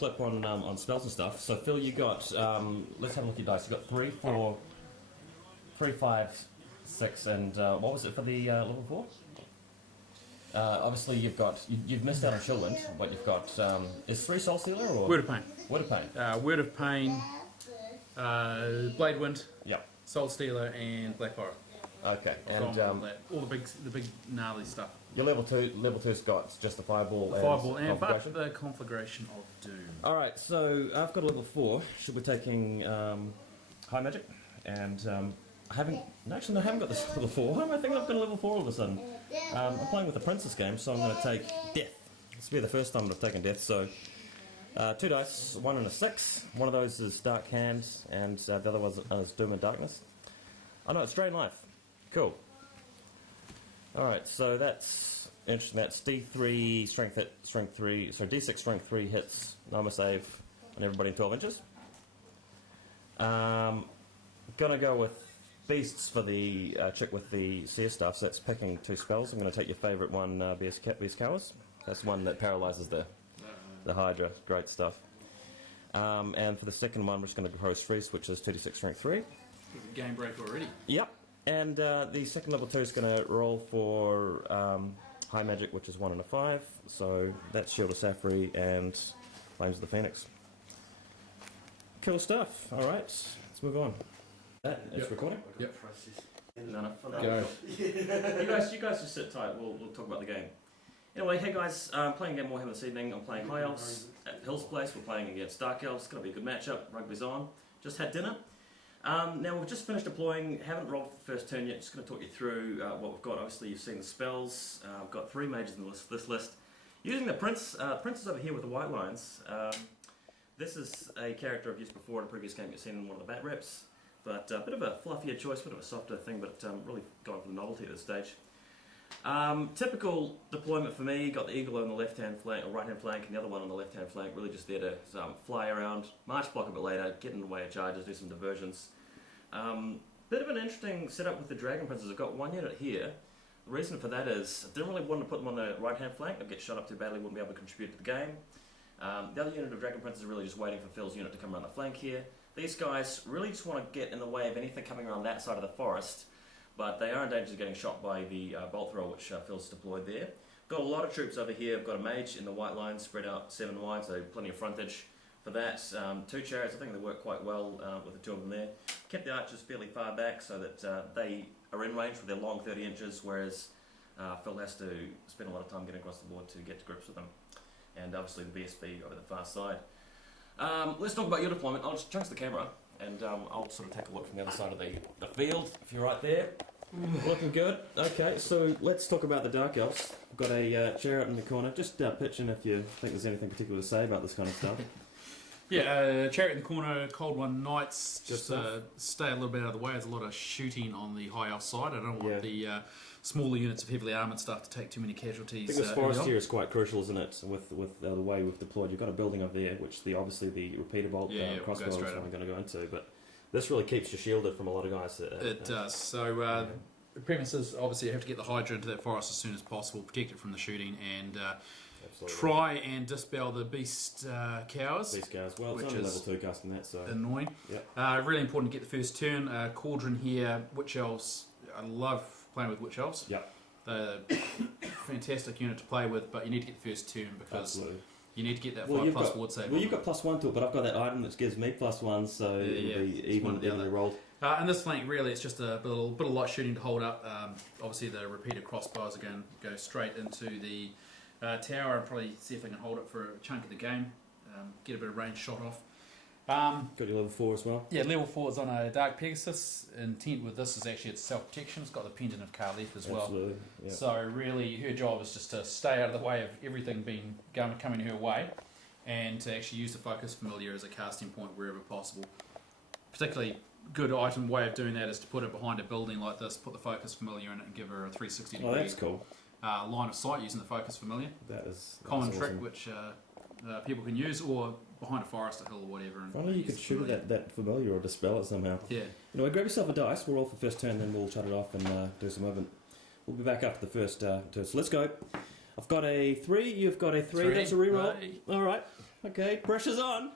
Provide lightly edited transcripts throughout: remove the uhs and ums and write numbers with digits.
clip on spells and stuff. So Phil, you got let's have a look at your dice. You got 3, 4, 3, 5, 6, and what was it for the level 4? Obviously you've missed out on Chillwind, but you've got is 3 Soul Stealer or Word of Pain. Word of Pain. Word of Pain, Blade Wind, Yep. Soul Stealer, and Black Horror. Okay, And and all the big gnarly stuff. your level 2's got just the Fireball and Fireball and but Conflagration. the Conflagration of Doom. All right, so I've got a level 4. Should be taking High Magic, and I haven't got this level 4. Why am I thinking I've got a level 4 all of a sudden? I'm playing with the Princess game, so I'm going to take Death. This will be the first time I've taken Death, so 2 dice, 1 and a 6. One of those is Dark Hand, and the other one is Doom and Darkness. Oh no, it's Drain Life. Cool. Alright, so that's interesting. That's D3 strength 3, so D6 strength 3 hits, normal save on everybody in 12 inches. Gonna go with Beasts for the chick with the seer stuff, so that's picking 2 spells. I'm going to take your favourite one, Beast Cowards. That's one that paralyses the Hydra. Great stuff. And for the second one, we're just going to Gross Freeze, which is 2d6 strength 3. Game break already. Yep. And the second level 2 is going to roll for High Magic, which is 1 and a 5. So that's Shield of Safri and Flames of the Phoenix. Cool stuff. Alright, let's move on. It's recording? Yep. No. Go. You guys just sit tight, we'll talk about the game. Anyway, hey guys, I'm playing a game Warhammer this evening. I'm playing High Elves at Hill's Place. We're playing against Dark Elves. It's going to be a good matchup. Rugby's on. Just had dinner. Now we've just finished deploying. Haven't rolled for the first turn yet. Just going to talk you through what we've got. Obviously, you've seen the spells. I've got 3 mages in this list. Using the Prince. Prince is over here with the white lines. This is a character I've used before in a previous game you've seen in one of the Batreps. But a bit of a fluffier choice, bit of a softer thing, but really going for the novelty at this stage. Typical deployment for me, got the eagle on the left-hand flank, or right-hand flank, and the other one on the left-hand flank, really just there to fly around, march block a bit later, get in the way of charges, do some diversions. Bit of an interesting setup with the Dragon Princes. I've got 1 unit here. The reason for that is, I didn't really want to put them on the right-hand flank, I'd get shot up too badly, wouldn't be able to contribute to the game. The other unit of Dragon Princes is really just waiting for Phil's unit to come around the flank here. These guys really just want to get in the way of anything coming around that side of the forest, but they are in danger of getting shot by the bolt thrower which Phil's deployed there. Got a lot of troops over here. I've got a mage in the white line spread out 7 wide, so plenty of frontage for that. 2 chariots, I think they work quite well with the 2 of them there. Kept the archers fairly far back so that they are in range with their long 30 inches, whereas Phil has to spend a lot of time getting across the board to get to grips with them. And obviously the BSB over the far side. Let's talk about your deployment. I'll just change the camera and I'll sort of take a look from the other side of the field, if you're right there. Looking good. Okay, so let's talk about the Dark Elves. I've got a chariot in the corner. Just pitch in if you think there's anything particular to say about this kind of stuff. Yeah, chariot in the corner, Cold One Knights. Just stay a little bit out of the way. There's a lot of shooting on the High Elf side. I don't want the smaller units of heavily armoured stuff to take too many casualties. I think this forest here is quite crucial, isn't it? With the way we've deployed, you've got a building over there, which obviously the repeater bolt crossbow is what I'm going to go into, but this really keeps you shielded from a lot of guys. It does. So the premise is obviously you have to get the Hydra into that forest as soon as possible, protect it from the shooting, and try and dispel the beast cows. Beast cows. Well, it's only level 2 casting that, so annoying. Yep. Really important to get the first turn. Cauldron here. Witch Elves. I love playing with Witch Elves. Yep. They're a fantastic unit to play with, but you need to get the first turn because you need to get that 5+ ward save. Well, you've got +1 to it, but I've got that item that gives me +1, so it'll be evenly rolled. And this flank, really, it's just a bit of light shooting to hold up. Obviously, the repeated crossbows are going to go straight into the tower and probably see if they can hold it for a chunk of the game. Get a bit of range shot off. Got your level 4 as well? Yeah, level 4 is on a Dark Pegasus. Intent with this is actually its self-protection. It's got the Pendant of Khalif as well. Absolutely. Yep. So really, her job is just to stay out of the way of everything coming her way, and to actually use the Focus Familiar as a casting point wherever possible. Particularly good way of doing that is to put it behind a building like this, put the Focus Familiar in it and give her a 360 degree that's cool. line of sight using the Focus Familiar. That is common trick awesome. which people can use, or behind a forest, a hill or whatever. If only you could shoot that familiar or dispel it somehow. Yeah. Anyway, grab yourself a dice, we'll roll for first turn, then we'll shut it off and do some movement. We'll be back after the first turn, so let's go. I've got a 3, you've got a 3, that's a reroll. Alright. Okay, pressure's on.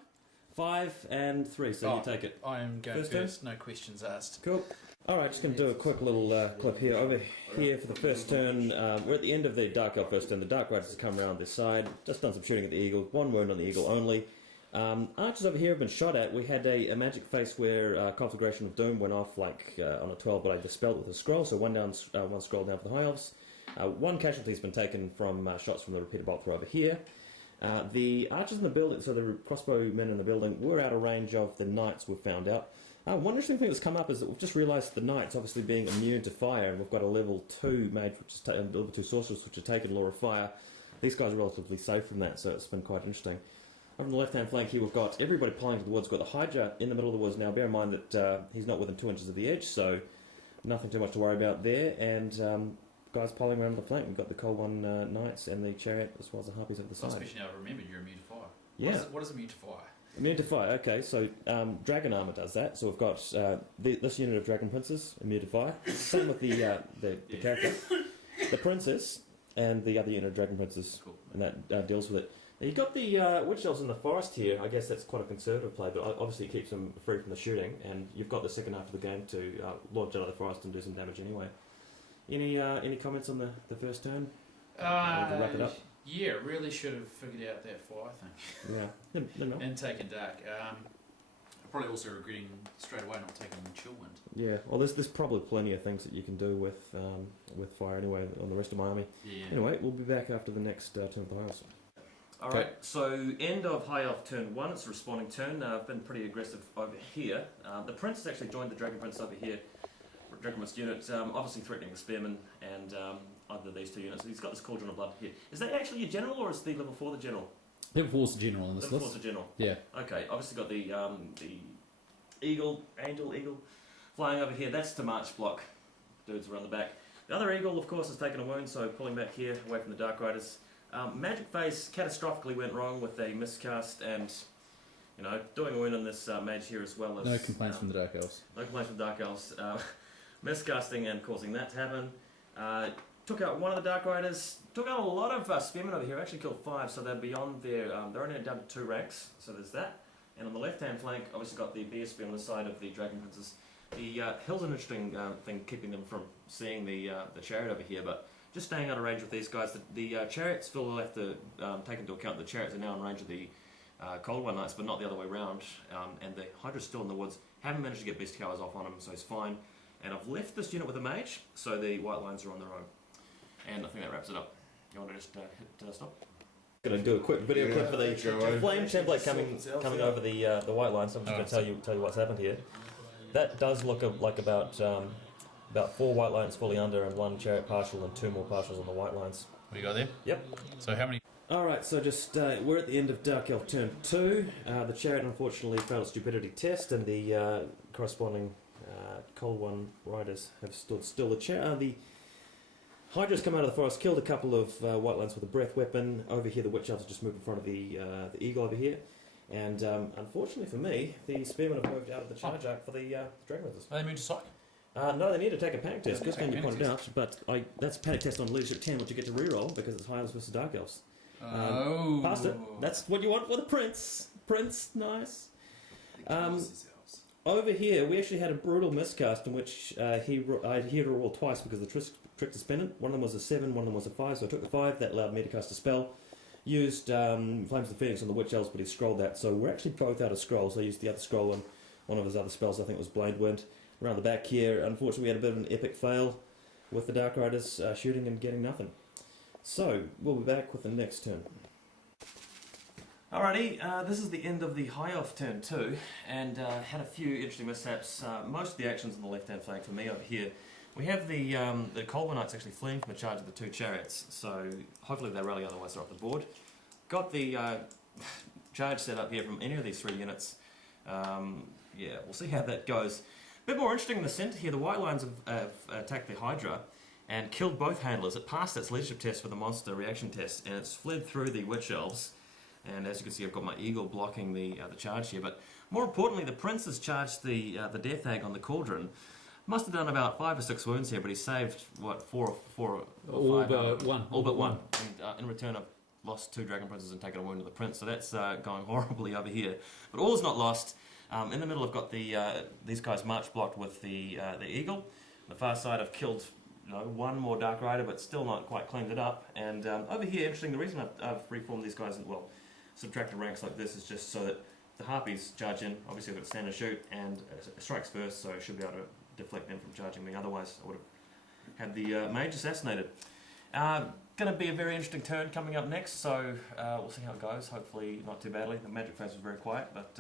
5 and 3, so you take it. I am going First first, no questions asked. Cool. Alright, just going to do a quick little clip here. Over here for the first turn, we're at the end of the Dark Elf first turn. The Dark Riders have come around this side. Just done some shooting at the Eagle. 1 wound on the Eagle only. Archers over here have been shot at. We had a magic face where Conflagration of Doom went off like on a 12, but I dispelled it with a scroll, so 1 down, 1 scroll down for the High Elves. 1 casualty has been taken from shots from the repeater bolt through over here. The archers in the building, so the crossbow men in the building, were out of range of the knights, we've found out. One interesting thing that's come up is that we've just realised the knights obviously being immune to fire, and we've got a level 2 mage, which is level 2 sorceress, which have taken Law of Fire. These guys are relatively safe from that, so it's been quite interesting. Over on the left-hand flank here, we've got everybody plying to the woods. We've got the Hydra in the middle of the woods now. Bear in mind that he's not within 2 inches of the edge, so nothing too much to worry about there. And guys piling around the flank. We've got the Cold One Knights and the Chariot, as well as the Harpies at the side. Especially now, remember, you're immune to fire. Yeah. What is immune to fire? Immune to fire, okay, so Dragon Armour does that. So we've got this unit of Dragon Princes, immune to fire. Same with the character. The Princess and the other unit of Dragon Princes, Cool. and that deals with it. Now you've got the Witch Elves in the forest here. I guess that's quite a conservative play, but obviously it keeps them free from the shooting, and you've got the second half of the game to launch out of the forest and do some damage anyway. Any comments on the first turn? To wrap it up. Yeah, really should have figured out that fire thing. Yeah, no. And taken dark. I'm probably also regretting straight away not taking chill wind. Yeah, well, there's probably plenty of things that you can do with fire anyway on the rest of my army. Yeah. Anyway, we'll be back after the next turn of the High Elves. Alright, so end of High Elf turn 1, it's a responding turn. I've been pretty aggressive over here. The Prince has actually joined the Dragon Prince over here. Dragon Prince unit, obviously threatening the Spearmen and either of these 2 units. He's got this Cauldron of Blood here. Is that actually a general or is the level 4 the general? Level 4 is the general on this Level 4 list. is the general. Yeah. Okay, obviously got the Eagle, Eagle, flying over here. That's to March block. Dudes around the back. The other Eagle, of course, has taken a wound, so pulling back here, away from the Dark Riders. Magic Phase catastrophically went wrong with a miscast and, doing a wound on this mage here as well as... No complaints from the Dark Elves. No complaints from the Dark Elves. Miscasting and causing that to happen. Took out one of the Dark Riders. Took out a lot of Spearmen over here. Actually killed 5, so they're beyond their... they're only down to 2 ranks, so there's that. And on the left-hand flank, obviously got the BSB on the side of the Dragon Princes. The hill's an interesting thing, keeping them from seeing the Chariot over here, but just staying out of range with these guys. The Chariots, Phil will have to take into account the Chariots are now in range of the Cold One Knights, but not the other way around. And the Hydra's still in the woods. Haven't managed to get Beast Cowers off on him, so he's fine. And I've left this unit with a mage, so the white lines are on their own. And I think that wraps it up. You want to just hit stop? Going to do a quick video clip for the flame template coming over the white line. So I'm just going to tell you what's happened here. That does look like about 4 white lines fully under and 1 chariot partial and 2 more partials on the white lines. What do you got there? Yep. So how many? Alright, so just we're at the end of Dark Elf turn 2. The chariot unfortunately failed a stupidity test, and the corresponding Cold One Riders have stood still. The Hydra's come out of the forest, killed a couple of white lines with a breath weapon. Over here, the Witch Elves just moved in front of the Eagle over here. And unfortunately for me, the Spearmen have moved out of the charge arc for the Dragon Princes. Are they moved to psych? No, they need to take a panic test. Good thing you pointed test. out, but that's a panic test on Leadership 10, which you get to reroll because it's High Elves versus Dark Elves. Oh. Passed it. That's what you want for the Prince. Prince, nice. Over here, we actually had a brutal miscast in which I had to roll twice because the Trickster's Pendant. One of them was a 7, one of them was a 5, so I took the 5. That allowed me to cast a spell. Used Flames of the Phoenix on the Witch Elves, but he scrolled that. So we're actually both out of scrolls. I used the other scroll on one of his other spells, I think it was Blade Wind. Around the back here, unfortunately we had a bit of an epic fail with the Dark Riders shooting and getting nothing. So, we'll be back with the next turn. Alrighty, this is the end of the High Elf turn 2, and had a few interesting mishaps. Most of the actions on the left-hand flank for me over here. We have the Cold One Knights actually fleeing from the charge of the 2 chariots, so hopefully they rally, otherwise they're off the board. Got the charge set up here from any of these 3 units. Yeah, we'll see how that goes. A bit more interesting in the centre here, the white lines have attacked the Hydra and killed both handlers. It passed its leadership test for the monster reaction test, and it's fled through the Witch Elves. And as you can see, I've got my Eagle blocking the charge here. But more importantly, the Prince has charged the Death Hag on the Cauldron. Must have done about 5 or 6 wounds here, but he saved, what, 4 or 5? All but 1. All but 1. And in return, I've lost 2 Dragon Princes and taken a wound to the Prince, so that's going horribly over here. But all is not lost. In the middle I've got these guys march blocked with the Eagle. On the far side I've killed one more Dark Rider, but still not quite cleaned it up. And over here, interesting, the reason I've reformed these guys, well, subtracted ranks like this is just so that the Harpies charge in. Obviously I've got stand and shoot, and strikes first, so I should be able to deflect them from charging me. Otherwise I would have had the mage assassinated. Going to be a very interesting turn coming up next, so we'll see how it goes. Hopefully not too badly. The magic phase was very quiet, but